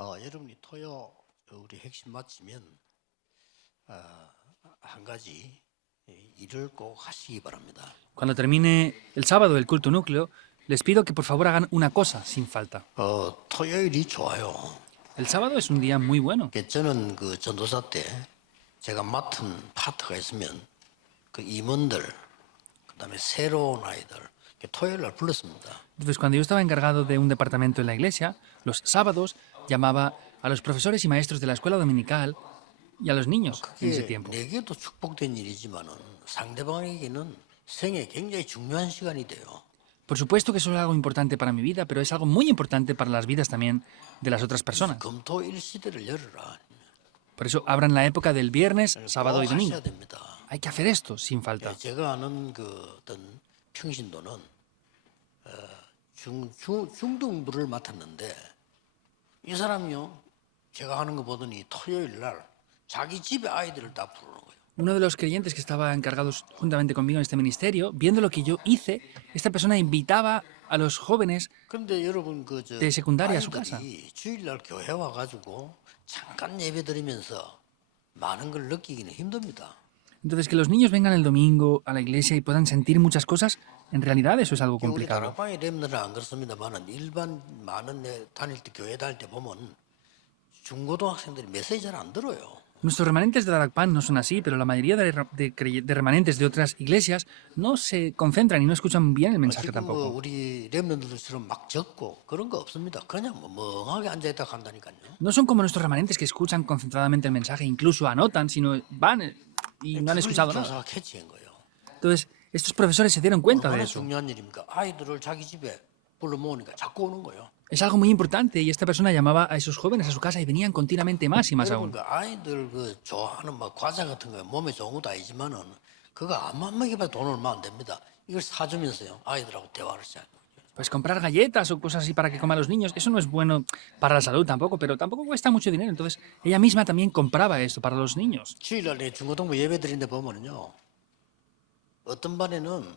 여러분이 토요 우리 핵심 마치면 한 가지 일을 꼭 하시기 바랍니다. Cuando termine el sábado el culto núcleo, les pido que por favor hagan una cosa sin falta. 토요일이 좋아요. El sábado es un día muy bueno. 저는 그 전도사 때 제가 맡은 파트가 있으면 그 임원들, 그다음에 새로운 아이들 토요일 날 불렀습니다. Entonces, cuando yo estaba encargado de un departamento en la iglesia, los sábados llamaba a los profesores y maestros de la escuela dominical y a los niños en ese 그게 tiempo. 내게도 축복된 일이지만은 상대방에게는 생애 굉장히 중요한 시간이 돼요. Por supuesto que eso es algo importante para mi vida, pero es algo muy importante para las vidas también de las otras personas. 금토일 시대를 열어라. Por eso abran la época del viernes, sábado y 꼭 domingo. 하셔야 됩니다. Hay que hacer esto sin falta. 제가 아는 그 어떤 평신도는 중등부를 맡았는데 이 사람이요 제가 하는 거 보더니 토요일 날 자기 집에 아이들을 다 부르는 거예요. Uno de los creyentes que estaba encargado juntamente conmigo en este ministerio, viendo lo que yo hice, esta persona invitaba a los jóvenes 그런데 여러분 de secundaria a su casa. 아이들이 주일날 교회 와가지고 잠깐 예배 드리면서 많은 걸 느끼기는 힘듭니다. Entonces, que los niños vengan el domingo a la iglesia y puedan sentir muchas cosas, en realidad eso es algo 우리 complicado. 다락방의 렘너는 안 그렇습니다만은 일반 많은 다닐 때 교회 다닐 때 보면 중고등학생들이 메시지 잘 안 들어요. Nuestros remanentes de Darakpan no son así, pero la mayoría de remanentes de otras iglesias no se concentran y no escuchan bien el mensaje 지금 뭐 tampoco. 우리 렘너들처럼 막 적고 그런 거 없습니다. 그냥 멍하게 앉아있다 간다니까요. No son como nuestros remanentes que escuchan concentradamente el mensaje, incluso anotan, sino van y no han escuchado nada. 교사가 캐치한 거예요. Entonces, estos profesores se dieron cuenta de 얼마나 eso. 중요한 일입니까? 아이들을 자기 집에 불러 모으니까 자꾸 오는 거예요. Es algo muy importante y esta persona llamaba a esos jóvenes a su casa y venían continuamente más y más aún. 여러분 그 아이들 그 좋아하는 뭐 과자 같은 거 몸에 좋은 것도 아니지만은 그거 안 먹여봐야 돈 얼마 안 됩니다. 이걸 사주면서요 아이들하고 대화를 시작해요. Pues comprar galletas o cosas así para que coman los niños, eso no es bueno para la salud tampoco, pero tampoco cuesta mucho dinero. Entonces, ella misma también compraba esto para los niños. 주일날 내 중고등부 예배 드리는데 보면은요 어떤 반에는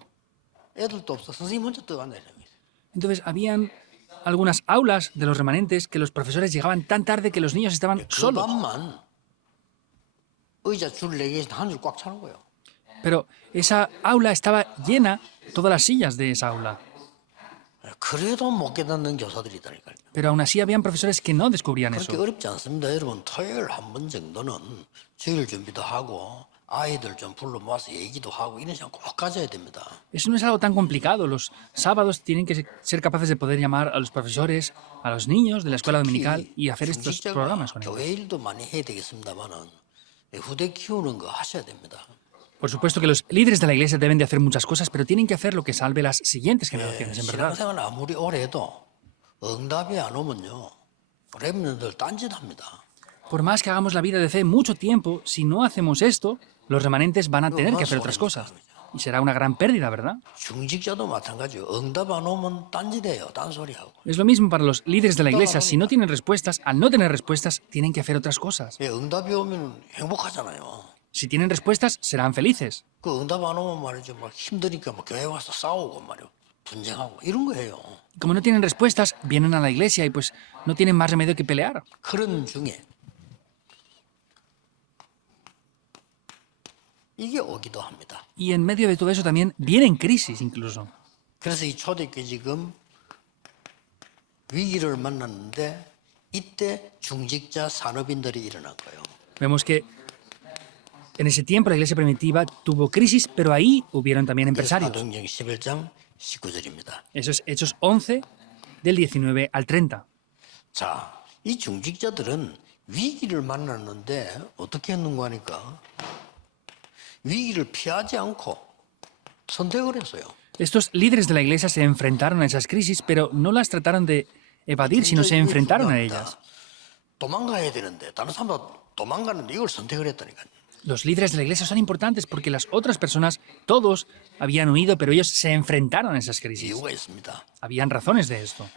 애들도 없어 선생님 혼자 떠간다 이런 거예요. Entonces, habían algunas aulas de los remanentes que los profesores llegaban tan tarde que los niños estaban 그 solos. 반만 의자 줄 4개 한 줄 꽉 차는 거예요. Pero esa aula estaba llena, todas las sillas de esa aula. 그래도 못 깨닫는 교사들이 있다니까요. Pero aún así habían profesores que no descubrían 그렇게 eso. 어렵지 않습니다. 여러분 토요일 한 번 정도는 주일 준비도 하고 아이들 좀 불러 모아서 얘기도 하고 이런 시간 꼭 가져야 됩니다. Eso no es algo tan complicado. Los sábados tienen que ser capaces de poder llamar a los profesores, a los niños de la escuela dominical y hacer estos programas con ellos. 교회 일도 많이 해야 되겠습니다만은 후대 키우는 거 하셔야 됩니다. Por supuesto que los líderes de la iglesia deben de hacer muchas cosas, pero tienen que hacer lo que salve las siguientes generaciones, en verdad. 신앙생활 아무리 오래 해도 응답이 안 오면요 렘넌들 딴짓합니다. Por más que hagamos la vida de fe mucho tiempo, si no hacemos esto, los remanentes van a tener que hacer otras cosas. Y será una gran pérdida, ¿verdad? 중직자도 마찬가지예요. 응답 안 오면 딴짓해요. 딴소리하고. Es lo mismo para los líderes de la iglesia. Si no tienen respuestas, al no tener respuestas, tienen que hacer otras cosas. 응답이 오면 행복하잖아요. Si tienen respuestas, serán felices. 그 응답 안 오면 말이죠. 막 힘드니까 막 교회 와서 싸우고 말이요. 분쟁하고 이런 거예요. Como no tienen respuestas, vienen a la iglesia y pues no tienen más remedio que pelear. 그런 중에 이게 오기도 합니다. Y en medio de todo eso también vienen crisis incluso. 그래서 이 초대교회 지금 위기를 만났는데 이때 중직자 산업인들이 일어난 거예요. Vemos que en ese tiempo la iglesia primitiva tuvo crisis, pero ahí hubieron también empresarios. 사도행전 11장 19절입니다. Eso es Hechos 11, del 19 al 30. 자, 이 중직자들은 위기를 만났는데 어떻게 했는가 하니까 위기를 피하지 않고 선택을 했어요. Estos líderes de la iglesia se enfrentaron a esas crisis, pero no las trataron de evadir, sino se enfrentaron a ellas. 도망가야 되는데 다른 사람도 도망가는데 이걸 선택을 했다니까요. Los líderes de la iglesia son importantes porque las otras personas, todos, habían huido, pero ellos se enfrentaron a esas crisis. 이유가 있습니다. Habían razones de esto.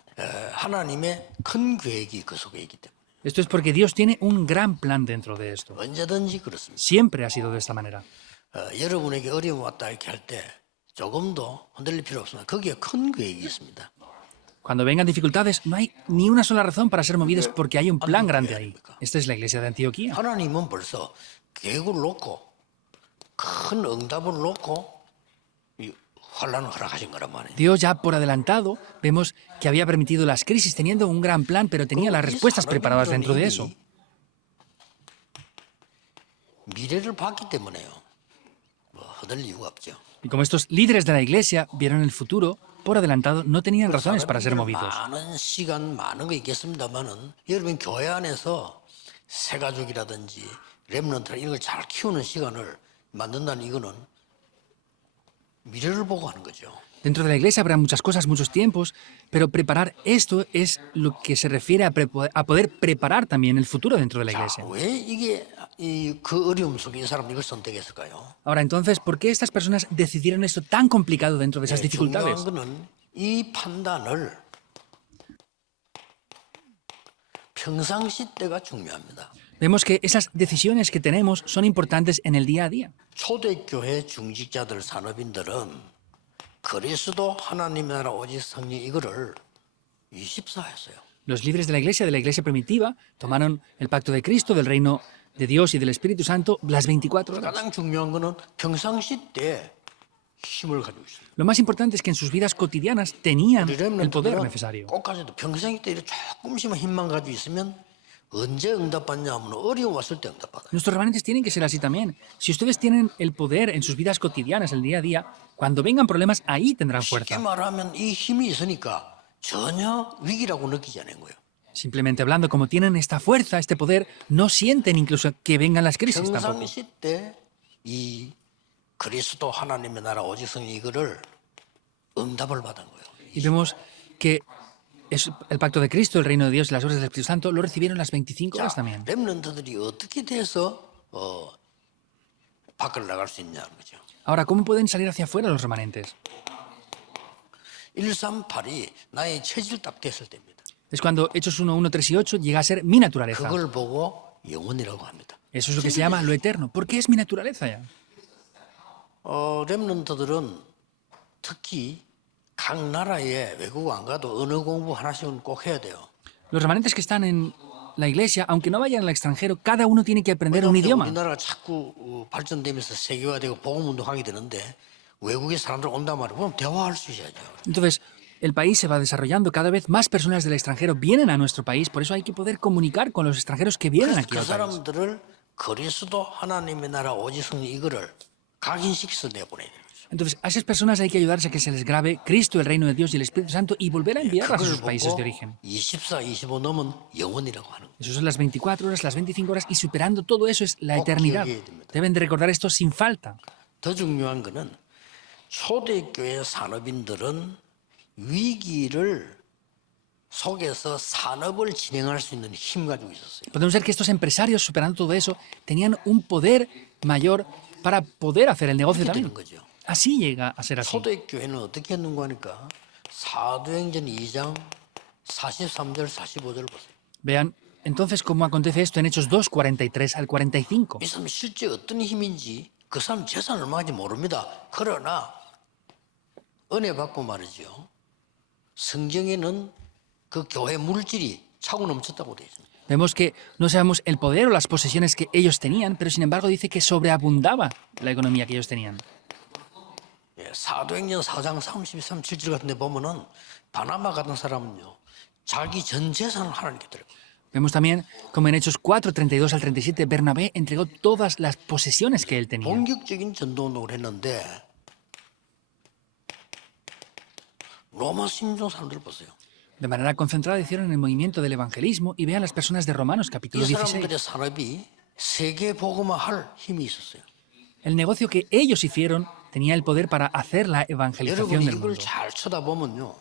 하나님의 큰 계획이 그 속에 있기 때문에 Esto es porque Dios tiene un gran plan dentro de esto. 언제든지 그렇습니다. Siempre ha sido de esta manera. 여러분에게 어려움 왔다 이렇게 할 때 조금도 흔들릴 필요 없습니다. 거기에 큰 계획이 있습니다. Cuando vengan dificultades, no hay ni una sola razón para ser movidos porque hay un plan grande ahí. Esta es la iglesia de Antioquía. 하나님은 벌써 계획을 놓고 큰 응답을 놓고 이 환란을 허락하신 거란 말이에요. Dios ya por adelantado vemos que había permitido las crisis teniendo un gran plan, pero tenía las respuestas preparadas dentro de eso. 미래를 봤기 때문에요. 뭐 허들 이유가 없죠. Y como estos líderes de la iglesia vieron el futuro, por adelantado no tenían razones para ser movidos. 많은 시간 많은 거 있겠습니다만은 여러분 교회 안에서 새 가족이라든지 렘넌트 이런 걸 잘 키우는 시간을 만든다는 이거는 미래를 보고 하는 거죠. Dentro de la iglesia habrá muchas cosas, muchos tiempos, pero preparar esto es lo que se refiere a poder preparar también el futuro dentro de la 자, iglesia. 왜 이게 그 어려움 속에 이 사람이 이걸 선택했을까요? Ahora, entonces, ¿por qué estas personas decidieron esto tan complicado dentro de esas 중요한 dificultades? 거는 이 판단을 평상시 때가 중요합니다. Vemos que esas decisiones que tenemos son importantes en el día a día. 초대교회 중직자들 산업인들은 그리스도 하나님의 나라 오직 성령 이거를 24했어요. Los líderes de la iglesia primitiva, tomaron el pacto de Cristo, del reino de Dios y del Espíritu Santo las 24 horas. 가장 중요한 거는 평상시 때 힘을 가지고 있어요. Lo más importante es que en sus vidas cotidianas tenían 우리 el poder 렘넌트들은 necesario. 꼭까지도 평상시 때 조금씩만 힘만 가지고 있으면 언제 응답받냐 하면 어려움 왔을 때 응답받아요. Nuestros remanentes tienen que ser así también. Si ustedes tienen el poder en sus vidas cotidianas, el día a día, cuando vengan problemas, ahí tendrán 쉽게 fuerza. 말하면 이 힘이 있으니까 전혀 위기라고 느끼지 않는 거예요. Simplemente hablando, como tienen esta fuerza, este poder, no sienten incluso que vengan las crisis tampoco. 평상시 때 이 그리스도 하나님의 나라 오직 성령 이거를 응답을 받은 거예요. Y vemos que es el pacto de Cristo, el reino de Dios y las obras del Espíritu Santo lo recibieron las 25 horas también. 렘넌트들이 어떻게 돼서 밖을 나갈 수 있냐는 거죠. Ahora, ¿cómo pueden salir hacia afuera los remanentes? 138이 나의 체질 딱 됐을 때입니다. Es cuando Hechos 1, 1, 3 y 8 llega a ser mi naturaleza. 그걸 보고 영혼이라고 합니다. Eso es lo que se llama lo eterno. ¿Por qué es mi naturaleza ya? 렘넌트들은 특히 각 나라에 외국 안 가도 언어 공부 하나씩은 꼭 해야 돼요. Los remanentes que están en la iglesia, aunque no vayan al extranjero, cada uno tiene que aprender un 왜냐하면 idioma. 우리나라가 자꾸 발전되면서 세계화되고 복음운동하게 되는데 외국의 사람들 온단 말이에요. 그럼 대화할 수 있어야죠. Entonces, el país se va desarrollando, cada vez más personas del extranjero vienen a nuestro país, por eso hay que poder comunicar con los extranjeros que vienen 그래서 aquí 그 al país. 사람들을 그리스도 하나님의 나라 오직 성령 이거를 각인시켜서 내보내야 돼요. Entonces, a esas personas hay que ayudarse a que se les grabe Cristo, el reino de Dios y el Espíritu Santo y volver a enviarlas a 그걸 sus países 보고 de origen. 24, 25 넘은 영혼이라고 하는 거예요. Eso son las 24 horas, las 25 horas y superando todo eso es la 꼭 eternidad. 기억해야 됩니다. Deben de recordar esto sin falta. 더 중요한 거는 초대교회 산업인들은 위기를 속에서 산업을 진행할 수 있는 힘 가지고 있었어요. Podemos ver que estos empresarios, superando todo eso, tenían un poder mayor para poder hacer el negocio 이렇게 también. 되는 거죠. Así llega a ser así. 초대교회는 어떻게 했는가 하니까 사도행전 2장 43절 45절 보세요. Vean entonces cómo acontece esto en Hechos 2, 43 al 45. 이 사람 실제 어떤 힘인지 그 사람 재산 얼마인지 모릅니다. 그러나 은혜 받고 말이죠. 성경에는 그 교회 물질이 차고 넘쳤다고 되어 있습니다. Vemos que no sabemos el poder o las posesiones que ellos tenían, pero sin embargo dice que sobreabundaba la economía que ellos tenían. 예, 사도행전 4장 33, 7절 같은 데 보면은 바나바 같은 사람은요. 자기 전 재산을 하나님께 드려요. Vemos también como en Hechos 4, 32 al 37, Bernabé entregó todas las posesiones que él tenía. 본격적인 전도운동을 했는데 로마 신종 사람들 보세요. De manera concentrada hicieron el movimiento del evangelismo y vean las personas de Romanos 이 capítulo 16. 사람들의 산업이 세계 복음화할 힘이 있었어요. El negocio que ellos hicieron tenía el poder para hacer la evangelización 여러분이 del 이걸 mundo. 잘 쳐다보면요.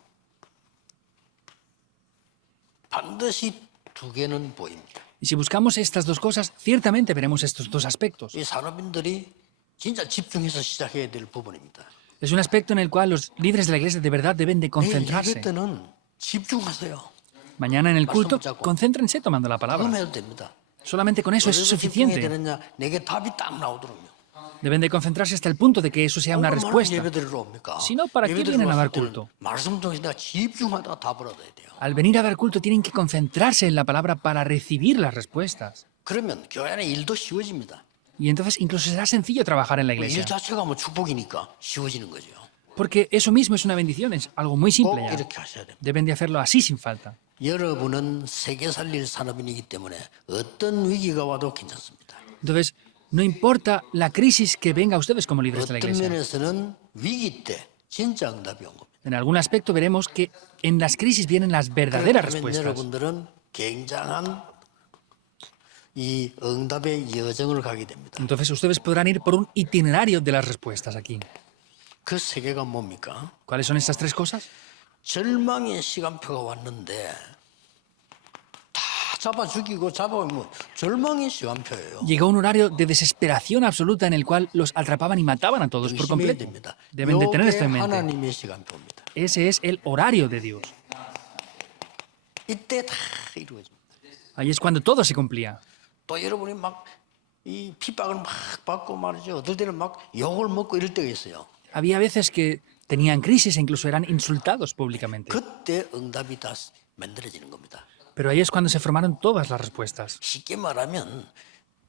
반드시 두 개는 보입니다. Y si buscamos estas dos cosas, ciertamente veremos estos dos aspectos. 이 산업인들이 진짜 집중해서 시작해야 될 부분입니다. Es un aspecto en el cual los líderes de la iglesia de verdad deben de 내일 concentrarse. 예배 때는 집중하세요. Mañana en el culto, concéntrense tomando la palabra. 그럼 해도 됩니다. Solamente con eso es 어디서 집중해야 suficiente. 되느냐? 내게 답이 딱 나오도록요. Deben de concentrarse hasta el punto de que eso sea una 얼마나 respuesta. 예배드리러 옵니까? Si no, ¿para qué 예배드리러 vienen a dar 왔을 때는 culto? 말씀 통해서 내가 집중하다가 답을 얻어야 돼요. Al venir a dar culto tienen que concentrarse en la palabra para recibir las respuestas. 그러면 교회 안에 일도 쉬워집니다. Y entonces incluso será sencillo trabajar en la 일 iglesia. 자체가 뭐 축복이니까 쉬워지는 거죠. Porque eso mismo es una bendición, es algo muy 꼭 simple ya. 이렇게 하셔야 됩니다. Deben de hacerlo así sin falta. 여러분은 세계 살릴 산업인이기 때문에 어떤 위기가 와도 괜찮습니다. Entonces, no importa la crisis que venga a ustedes como líderes de la 어떤 iglesia. 면에서는 위기 때 진짜 응답이 온 겁니다. En algún aspecto veremos que en las crisis vienen las verdaderas 그렇다면 respuestas. 여러분들은 굉장한 이 응답의 여정을 가게 됩니다. Entonces ustedes podrán ir por un itinerario de las respuestas aquí. 그 세 개가 뭡니까? ¿Cuáles son estas tres cosas? 절망의 시간표가 왔는데 다 잡아 죽이고 잡아오면 절망의 시간표예요. Llegó un horario de desesperación absoluta en el cual los atrapaban y mataban a todos por 의심해야 completo. 됩니다. Deben de tener 이게 esto en mente. 하나님의 시간표입니다. Ese es el horario de Dios. 이때 다 이루어집니다. Ahí es cuando todo se cumplía. 또 여러분이 막 이 핍박을 막 받고 말이죠. 어떨 때는 막 욕을 먹고 이럴 때가 있어요. Había veces que tenían crisis e incluso eran insultados públicamente. 그때 응답이 다 만들어지는 겁니다. Pero ahí es cuando se formaron todas las respuestas. 쉽게 말하면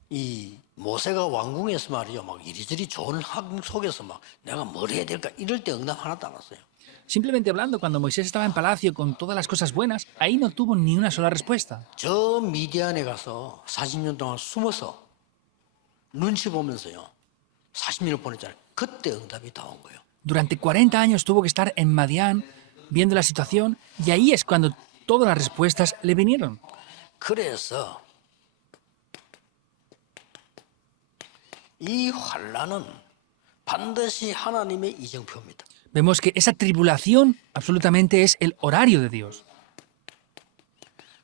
이 모세가 왕궁에서 말이죠. 막 이리저리 좋은 환경 속에서 막 내가 뭘 해야 될까 이럴 때 응답 하나도 안 왔어요. Simplemente hablando, cuando Moisés estaba en palacio con todas las cosas buenas, ahí no tuvo ni una sola respuesta. 저 미디안에 가서 40년 동안 숨어서 눈치 보면서요. 40년을 보냈잖아요. 그때 응답이 다 온 거예요. Durante 40 años tuvo que estar en Madián viendo la situación y ahí es cuando todas las respuestas le vinieron. 그래서 이 환란은 반드시 하나님의 이정표입니다. Vemos que esa tribulación absolutamente es el horario de Dios.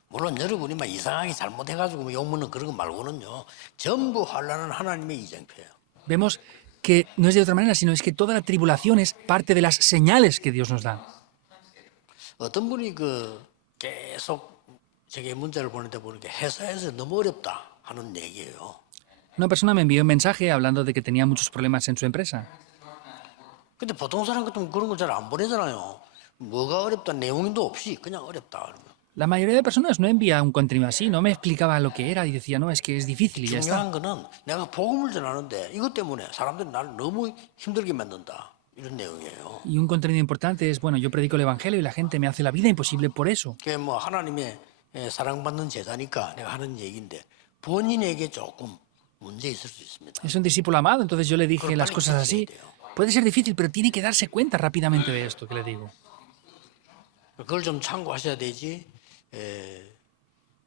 물론 여러분이 막 이상하게 잘못해가지고 욕먹는 그런 거 말고는요. 전부 환란은 하나님의 이정표예요. Vemos que no es de otra manera, sino es que toda la tribulación es parte de las señales que Dios nos da. 어떤 분이 그 계속 제게 문자를 보내다 보니까 회사에서 너무 어렵다 하는 얘기예요. Una persona me envió un mensaje hablando de que tenía muchos problemas en su empresa. 근데 보통 사람 같으면 그런 거 잘 안 보내잖아요. 뭐가 어렵다 내용도 없이 그냥 어렵다 그러면. La mayoría de personas no envía un contenido así, no me explicaba lo que era y decía, no, es que es difícil y ya está. 중요한 거는 내가 복음을 전하는데 이것 때문에 사람들이 나를 너무 힘들게 만든다. 이런 내용이에요. Y un contenido importante es, bueno, yo predico el Evangelio y la gente me hace la vida imposible por eso. 그게 뭐 하나님의 사랑받는 제자니까 내가 하는 얘기인데 본인에게 조금 문제 있을 수 있습니다. Es un discípulo amado, entonces yo le dije las cosas así. Puede ser difícil, pero tiene que darse cuenta rápidamente de esto que le digo. 그걸 좀 참고하셔야 되지.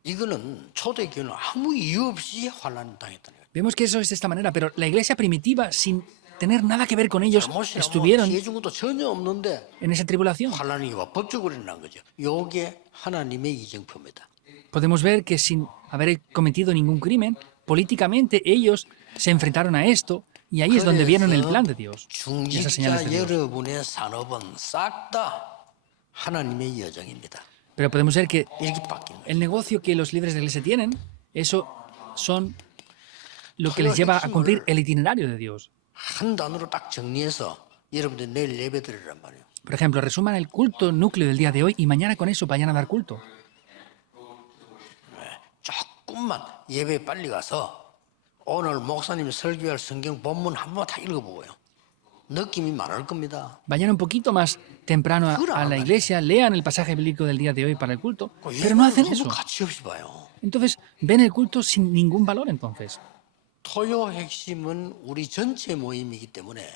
이거는 초대교회는 아무 이유 없이 환난 당했다는 거예요. Vemos que eso es de esta manera, pero la iglesia primitiva, sin tener nada que ver con ellos, 잘못이나 뭐 estuvieron 피해 준 것도 전혀 없는데 en esa tribulación. 환란이 와 법적으로 일어난 거죠. 이게 하나님의 이정표입니다. Podemos ver que sin haber cometido ningún crimen, políticamente ellos se enfrentaron a esto y ahí es donde vieron el plan de Dios y esas señales 중직자 de Dios. 여러분의 산업은 싹 다 하나님의 여정입니다. Pero podemos ver que 이렇게 바뀌는 거예요. el negocio que los líderes de la iglesia tienen, eso son lo que les lleva a cumplir el itinerario de Dios. 한 단어로 딱 정리해서 여러분들 내일 예배 드리란 말이에요. Por ejemplo, resuman el culto núcleo del día de hoy y mañana con eso vayan a dar culto. 조금만 예배 빨리 가서 오늘 목사님이 설교할 성경 본문 한 번 다 읽어보고요. 느낌이 많을 겁니다. Vayan un poquito más temprano a la iglesia, lean el pasaje bíblico del día de hoy para el culto, pero no hacen eso. 너무 가치 없이 봐요. Entonces ven el culto sin ningún valor entonces. 토요 핵심은 우리 전체 모임이기 때문에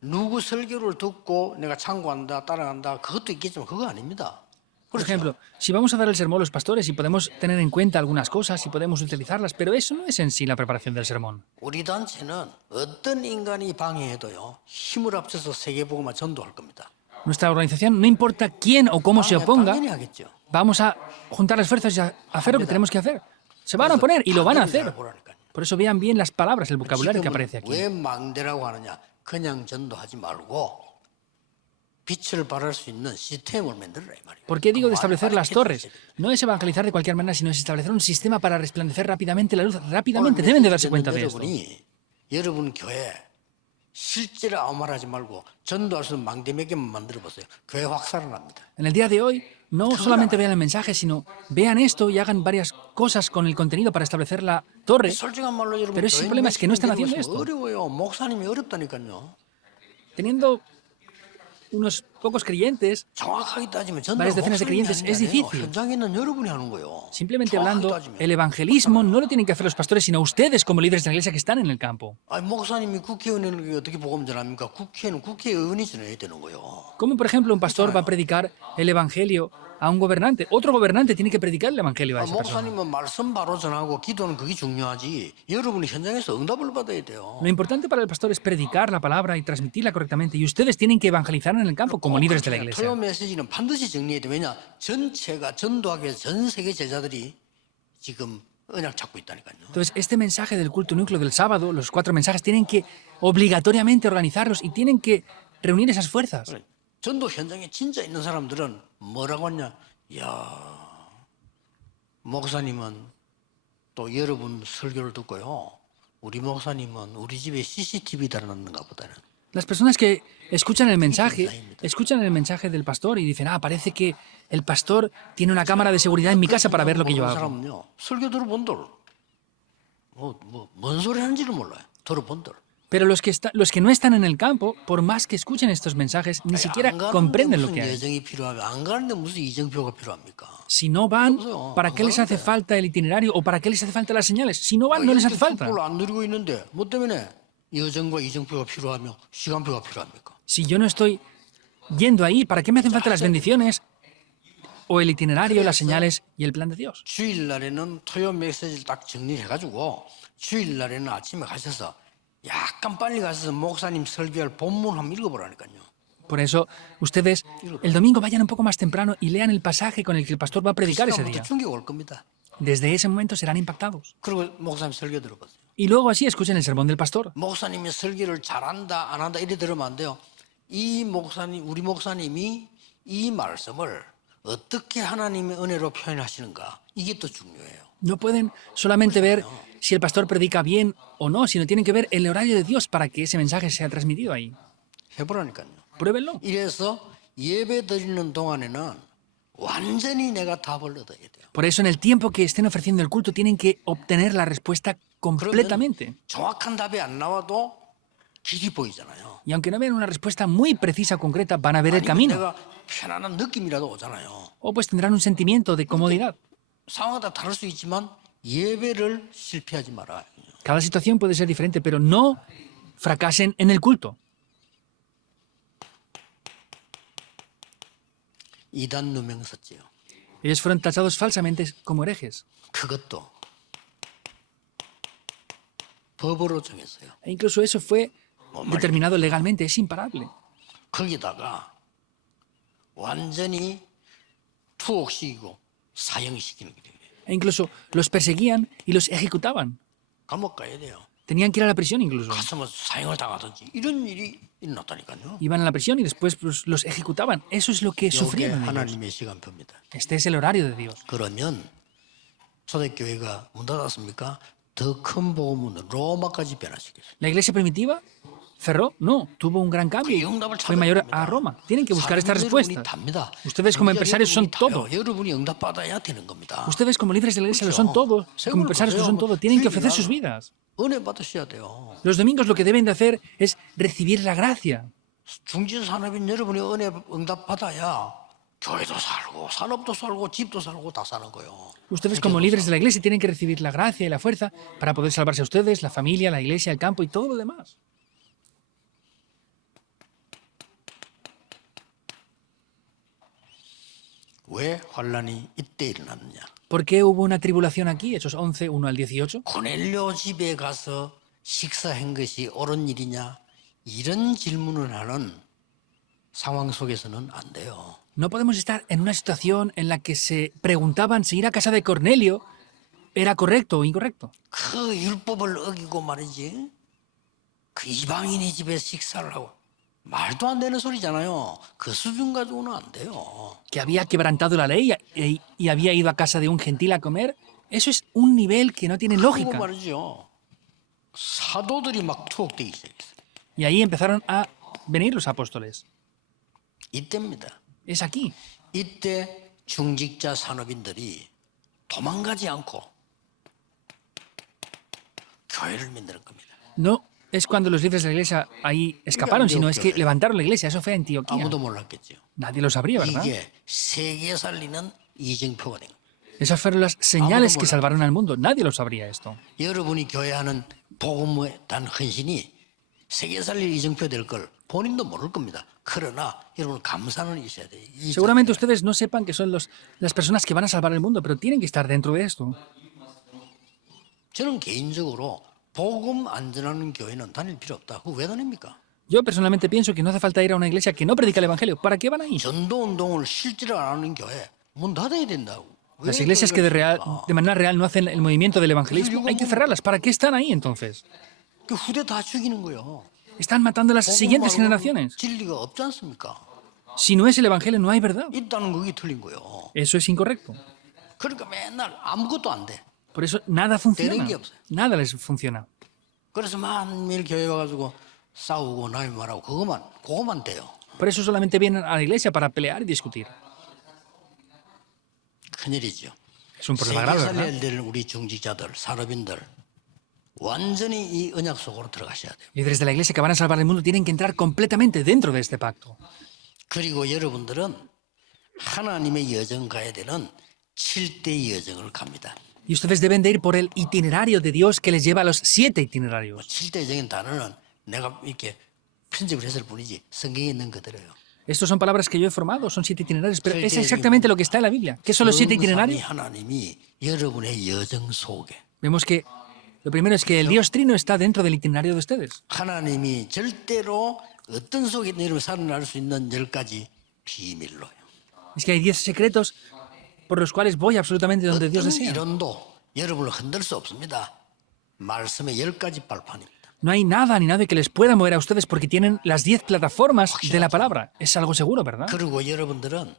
누구 설교를 듣고 내가 참고한다, 따라간다 그것도 있겠지만 그거 아닙니다. Por ejemplo, si vamos a dar el sermón a los pastores y podemos tener en cuenta algunas cosas y podemos utilizarlas, pero eso no es en sí la preparación del sermón. 우리 단체는 어떤 인간이 방해해도요 힘을 합쳐서 세계복음화 전도할 겁니다. Nuestra organización, no importa quién o cómo se oponga, 당연히 하겠죠. vamos a juntar esfuerzos y a hacer lo que tenemos que hacer. Se van a oponer y lo van a hacer. Por eso vean bien las palabras, el vocabulario que aparece aquí. 왜 망대라고 하느냐? 그냥 전도하지 말고 빛을 발할 수 있는 시스템을 만들어라 이 말이에요. ¿Por qué digo de establecer las torres? No es evangelizar de cualquier manera, sino es establecer un sistema para resplandecer rápidamente la luz. Rápidamente deben de darse cuenta de esto. 여러분이 여러분 교회 실제로 아무 말 하지 말고 전도할 수 있는 망대 몇 개만 만들어 보세요. 교회 확 살아납니다. En el día de hoy, no solamente vean el mensaje, sino vean esto y hagan varias cosas con el contenido para establecer la torre. 솔직한 말로 여러분, Pero ese 교회 problema es que no están 메시지 haciendo 드리고 esto. 있으면 어려워요. 목사님이 어렵다니까요. Teniendo unos pocos creyentes, 정확하게 따지면 전도 varias decenas de 목사님이 creyentes, 하는 게 es 아니에요. difícil. 현장에 있는 여러분이 하는 거예요. simplemente 정확하게 hablando, 따지면. el evangelismo no lo tienen que hacer los pastores, sino ustedes como líderes de la iglesia que están en el campo. 아니, 목사님이 국회의원에게 어떻게 복음 전합니까? 국회는 국회의원이 전해야 되는 거예요. Como por ejemplo un pastor va a predicar el evangelio a un gobernante, otro gobernante tiene que predicar el evangelio a esa persona. 목사님은 말씀 바로 전하고 기도는 그게 중요하지. 여러분이 현장에서 응답을 받아야 돼요. Lo importante para el pastor es predicar la palabra y transmitirla correctamente, y ustedes tienen que evangelizar en el campo como líderes de la 토요 iglesia. 메시지는 반드시 정리해야 돼. 왜냐? 전체가 전도하기 위해서 전 세계 제자들이 지금 언약 찾고 있다니까요. Entonces, este mensaje del culto núcleo del sábado, los 4 mensajes, tienen que obligatoriamente organizarlos y tienen que reunir esas fuerzas. 그래. 전도 현장에 진짜 있는 사람들은 뭐라고 하냐? 야, 목사님은 또 여러분 설교를 듣고요. 우리 목사님은 우리 집에 CCTV 달아놨는가 보다는. Las personas que escuchan el mensaje del pastor y dicen, parece que el pastor tiene una cámara de seguridad en mi casa para ver lo que yo hago. 사람은요, 설교 들어본들. 뭔 소리 하는지를 몰라요. 들어본들. Pero los que no están en el campo, por más que escuchen estos mensajes, ni siquiera comprenden lo que hay. 예정이 필요하면 안 가는데 무슨 이정표가 필요합니까? Si no van, ¿para qué les hace falta el itinerario o para qué les hace falta las señales? Si no van, no les hace falta. 별로 안 누리고 있는데 뭐 때문에 여정과 이정표가 필요하며 시간표가 필요합니까? Si yo no estoy yendo ahí, ¿para qué me hacen falta las bendiciones o el itinerario, las señales y el plan de Dios? 주일날에는 토요 메시지를 딱 정리해가지고 주일날에는 아침에 가셔서 약간 빨리 가셔서 목사님 설교할 본문 한번 읽어보라니까요. Por eso, ustedes el domingo vayan un poco más temprano y lean el pasaje con el que el pastor va a predicar ese 시간부터 día. 충격 올 겁니다. Desde ese momento serán impactados. 그리고 목사님 설교 들어보세요. Y luego así escuchen el sermón del pastor. 목사님이 설교를 잘한다 안 한다 이래 들으면 안 돼요. 우리 목사님이 이 말씀을 어떻게 하나님의 은혜로 표현하시는가 이게 또 중요해요. No pueden solamente ver si el pastor predica bien o no, sino tienen que ver el horario de Dios para que ese mensaje sea transmitido ahí. 해보라니까요. Pruébenlo. 이래서 예배 드리는 동안에는 완전히 내가 답을 얻어야 돼요. Por eso, en el tiempo que estén ofreciendo el culto, tienen que obtener la respuesta completamente. 정확한 답이 안 나와도 길이 보이잖아요. Y aunque no vean una respuesta muy precisa o concreta, van a ver el 아니면 camino. 내가 편안한 느낌이라도 오잖아요. O pues tendrán un sentimiento de comodidad. 상황마다 다를 수 있지만 예배를 실패하지 마라. Cada situación puede ser diferente, pero no fracasen en el culto. 이단 누명 썼지요. Ellos fueron tachados falsamente como herejes. 그것도 법으로 정했어요. E incluso eso fue determinado legalmente, es imparable. 거기다가 완전히 투옥시키고 사형시키는 거예요. E incluso los perseguían y los ejecutaban. 감옥 가야 돼요. Tenían que ir a la prisión incluso. 가서 뭐 사형을 당하든지 이런 일이 일어났다니까요. Iban a la prisión y después pues, los ejecutaban. Eso es lo que 이게 sufrieron ellos. 하나님의 시간표입니다. Este es el horario de Dios. 그러면 초대교회가 문 닫았습니까? 더 큰 복음은 로마까지 변화시켰어요. ¿La iglesia primitiva cerró? No, tuvo un gran cambio. y Fue mayor a Roma. Tienen que buscar estas respuestas. Ustedes como empresarios son todo. 여러분이 응답받아야 되는 겁니다. Ustedes como líderes de la iglesia lo son todo. Como empresarios lo son todo. Tienen que ofrecer sus vidas. 은혜 받으셔야 돼요. Los domingos lo que deben de hacer es recibir la gracia. 중진산업인 여러분이 은혜 응답받아야 교회도 살고 산업도 살고 집도 살고 다 사는 거예요. Ustedes como líderes de la iglesia tienen que recibir la gracia y la fuerza para poder salvarse a ustedes, la familia, la iglesia, el campo y todo lo demás. 왜 환란이 이때 일어났느냐? ¿Por qué hubo una tribulación aquí? Hechos 11, 1 al 18. 고넬료 집에 가서 식사한 것이 옳은 일이냐? 이런 질문을 하는 상황 속에서는 안 돼요. No podemos estar en una situación en la que se preguntaban si ir a casa de Cornelio era correcto o incorrecto. 그 율법을 어기고 말이지. 그 이방인의 집에 식사를 하고 말도 안 되는 소리잖아요. 그 수준 가지고는 안 돼요. Que había quebrantado la ley y había ido a casa de un gentil a comer. Eso es un nivel que no tiene 그리고 lógica. 말이죠. 사도들이 막 투옥되기 시작했어요. Y ahí empezaron a venir los apóstoles. 이때입니다. Es aquí. 이때 중직자 산업인들이 도망가지 않고 교회를 만드는 겁니다. No es cuando los líderes de la iglesia ahí escaparon, sino es que levantaron la iglesia. Eso fue Antioquía. 아무도 몰랐겠죠. Nadie lo sabría, ¿verdad? 이게 세계 살리는 이증표가 된 겁니다. Esas fueron las señales que salvaron al mundo. Nadie lo sabría esto. 여러분이 교회하는 복음에 대한 헌신이 세계 살릴 이증표 될 걸 본인도 모를 겁니다. 그러나 여러분 감사는 있어야 돼요. Seguramente ustedes no sepan que son las personas que van a salvar el mundo, pero tienen que estar dentro de esto. 저는 개인적으로 복음 안 전하는 교회는 다닐 필요 없다. 그거 왜 다닙니까? Yo personalmente pienso que no hace falta ir a una iglesia que no predica el evangelio. ¿Para qué van ahí? 전도 운동을 실제로 안 하는 교회 문 닫아야 된다고. 왜 Las iglesias que de manera real no hacen el movimiento del evangelismo, hay que cerrarlas. ¿Para qué están ahí entonces? 그 후대 다 죽이는 거예요. Están matando a las siguientes generaciones. 진리가 없지 않습니까? Si no es el evangelio, no hay verdad. 있다는 그게 틀린 거예요. Eso es incorrecto. 그러니까 맨날 아무것도 안 돼. Por eso nada funciona. Nada les funciona. 그래서 만일 교회 와가지고 싸우고 남이 말하고 그거만 돼요. Por eso solamente vienen a la iglesia para pelear y discutir. 큰일이죠. Es un problema 세계 grave, ¿verdad? 살려야 될 우리 중직자들, 산업인들 완전히 이 언약 속으로 들어가셔야 돼요. Líderes de la iglesia que van a salvar el mundo tienen que entrar completamente dentro de este pacto. 그리고 여러분들은 하나님의 여정 가야 되는 7대 여정을 갑니다. Y ustedes deben de ir por el itinerario de Dios que les lleva a los 7 itinerarios. 7대 여정인 단어는 내가 이렇게 편집을 했을 뿐이지 성경에 있는 그대로예요. Estos son palabras que yo he formado, son 7 itinerarios, pero es exactamente lo que está en la Biblia. ¿Qué son los 7 itinerarios? 하나님이 여러분의 여정 속에 Vemos que lo primero es que el Dios Trino está dentro del itinerario de ustedes. 하나님이 절대로 어떤 속에 내려 살아날 수 있는 10가지 비밀로요. Es que hay 10 secretos por los cuales voy absolutamente donde Dios 어떤 desea. 이론도 여러분을 흔들 수 없습니다. 말씀의 10가지 발판입니다. No hay nada ni nadie que les pueda mover a ustedes porque tienen las 10 plataformas de la palabra. Es algo seguro, ¿verdad? 그리고 여러분들은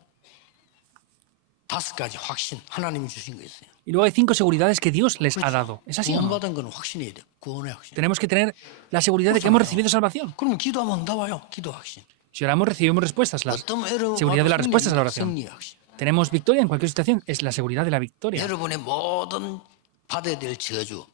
5가지 확신 하나님이 주신 거 있어요. Y luego hay 5 seguridades que Dios les ha dado. ¿Es así o no? 구원받은 건 확신해야 돼요. 구원의 확신. Tenemos que tener la seguridad de que hemos recibido salvación. 그럼 기도하면 응답와요. 기도 확신. Si oramos, recibimos respuestas. La 어떤 애를 seguridad de las respuestas a la oración. 승리 확신. Tenemos victoria en cualquier situación. Es la seguridad de la victoria. 여러분의 모든 받아야 될 저주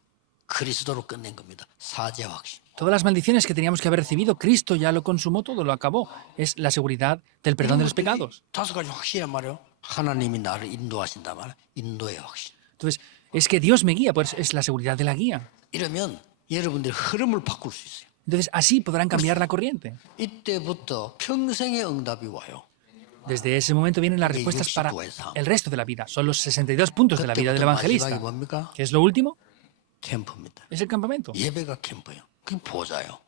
그리스도로 끝낸 겁니다. 사죄 확신. Todas las maldiciones que teníamos que haber recibido, Cristo ya lo consumó todo, lo acabó. Es la seguridad del perdón de los pecados. 5가지 확신이란 말이에요. 하나님이 나를 인도하신단 말이에요. 인도의 확신. Entonces, es que Dios me guía, pues es la seguridad de la guía. 이러면 여러분들이 흐름을 바꿀 수 있어요. Entonces, así podrán cambiar la corriente. 이때부터 평생의 응답이 와요. Desde ese momento vienen las respuestas para el resto de la vida. Son los 62 puntos de la vida del 그때부터 evangelista. 마지막이 뭡니까? ¿Qué es lo último? 캠프입니다. Es el campamento. 예배가 캠프예요. 그게 보자요.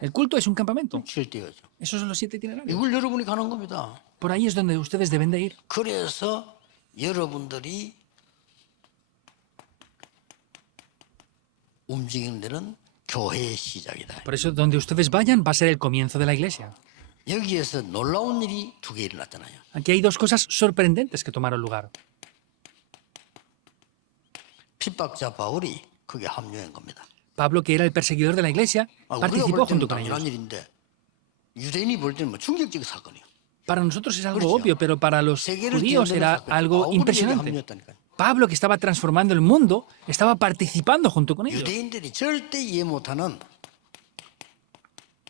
El culto es un campamento. 7대여죠. Esos son los 7 itinerarios. 이걸 여러분이 가는 겁니다. Por ahí es donde ustedes deben de ir. 그래서 여러분들이 움직이는 데는 교회의 시작이다. Por eso, donde ustedes vayan va a ser el comienzo de la iglesia. 여기에서 놀라운 일이 2개 일어났잖아요. Aquí hay 2 cosas sorprendentes que tomaron lugar. 핍박자 바울이 그게 합류한 겁니다. Pablo, que era el perseguidor de la iglesia, 우리가 participó 볼 때는 junto con ellos. 당연한 일인데 유대인이 볼 때는 뭐 충격적인 사건이에요. Para nosotros es algo obvio, pero para los 세계를 judíos 뒤흔드는 era 사건. algo 바울이 여기 impresionante. 합류했다니까요. Pablo, que estaba transformando el mundo, estaba participando junto con ellos. 유대인들이 절대 이해 못하는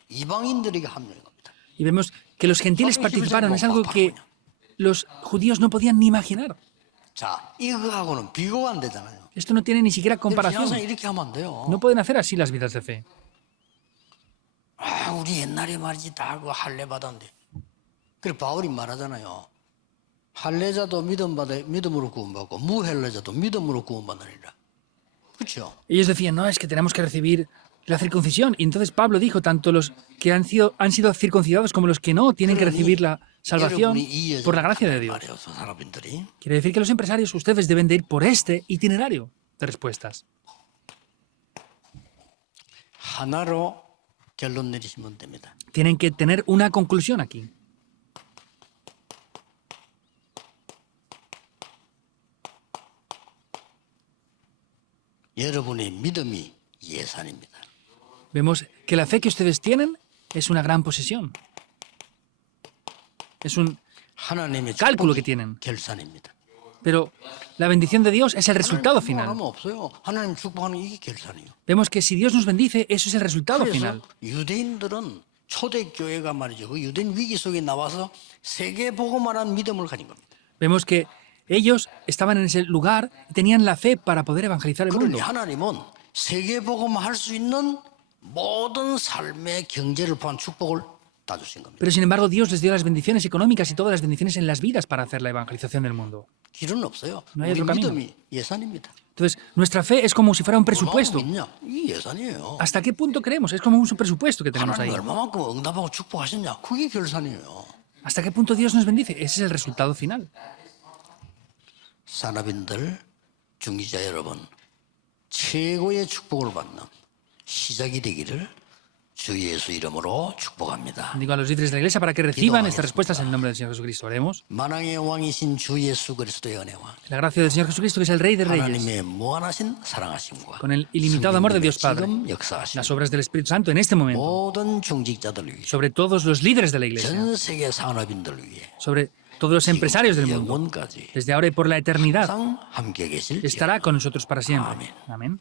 이방인들에게 합류한 겁니다. Y vemos que los gentiles participaron. Es algo que los judíos no podían ni imaginar. 자, 이거하고는 비교가 안 되잖아요. Esto no tiene ni siquiera comparación. 항상 이렇게 하면 안 돼요. No pueden hacer así las vidas de fe. 아, 우리 옛날에 말이지 다 그 할례 받았는데. 그래 바울이 말하잖아요. 할례자도 믿음으로 구원받고 무할례자도 믿음으로 구원받으리라. 그렇죠? Ellos decían, no, es que tenemos que recibir la circuncisión. Y entonces Pablo dijo, tanto los que han sido circuncidados como los que no tienen que recibir la salvación por la gracia de Dios. Quiere decir que los empresarios, ustedes deben de ir por este itinerario de respuestas. 하나로 결론 내리시면 됩니다. Tienen que tener una conclusión aquí. 여러분의 믿음이 예산입니다. Vemos que la fe que ustedes tienen es una gran posesión. Es un 하나님의 cálculo que 축복이 tienen. 결산입니다. Pero la bendición de Dios es el resultado final. 하나님 없어요. 하나님 축복하는 이게 결산이에요. Vemos que si Dios nos bendice, eso es el resultado 그래서 final. 유대인들은 초대교회가 말이죠. 그 유대인 위기 속에 나와서 세계 복음화라는 믿음을 가진 겁니다. Vemos que ellos estaban en ese lugar y tenían la fe para poder evangelizar el 그러니 mundo. 하나님은 세계 복음화 할 수 있는 모든 삶의 경제를 포함한 축복을 다 주신 겁니다. Pero sin embargo, Dios les dio las bendiciones económicas y todas las bendiciones en las vidas para hacer la evangelización del mundo. 길은 없어요. No hay 우리 otro camino. 믿음이 예산입니다. Entonces, nuestra fe es como si fuera un 얼마만큼 presupuesto. 믿냐? 이게 예산이에요. ¿Hasta qué punto creemos? Es como un presupuesto que tenemos ahí. 하나님 얼마만큼 응답하고 축복하셨냐? 그게 결산이에요. ¿Hasta qué punto Dios nos bendice? Ese es el resultado final. 산업인들, 중지자 여러분, 최고의 축복을 받는 시작이 되기를 주 예수 이름으로 축복합니다. Digo a los líderes de la iglesia para que reciban estas respuestas en el nombre del Señor Jesucristo. Oremos. 만왕의 왕이신 주 예수 그리스도의 은혜와 La gracia del Señor Jesucristo, que es el Rey de Reyes, 하나님의 무한하신 사랑하심과 con el ilimitado amor de Dios Padre, 지금 역사하신 las obras del Espíritu Santo en este momento, 모든 중직자들 위해 sobre todos los líderes de la iglesia, 전 세계 산업인들 위해 sobre todos los empresarios del mundo, 영원까지 desde ahora y por la eternidad, 항상 함께 계실 estará con nosotros para siempre. Amén. Amén.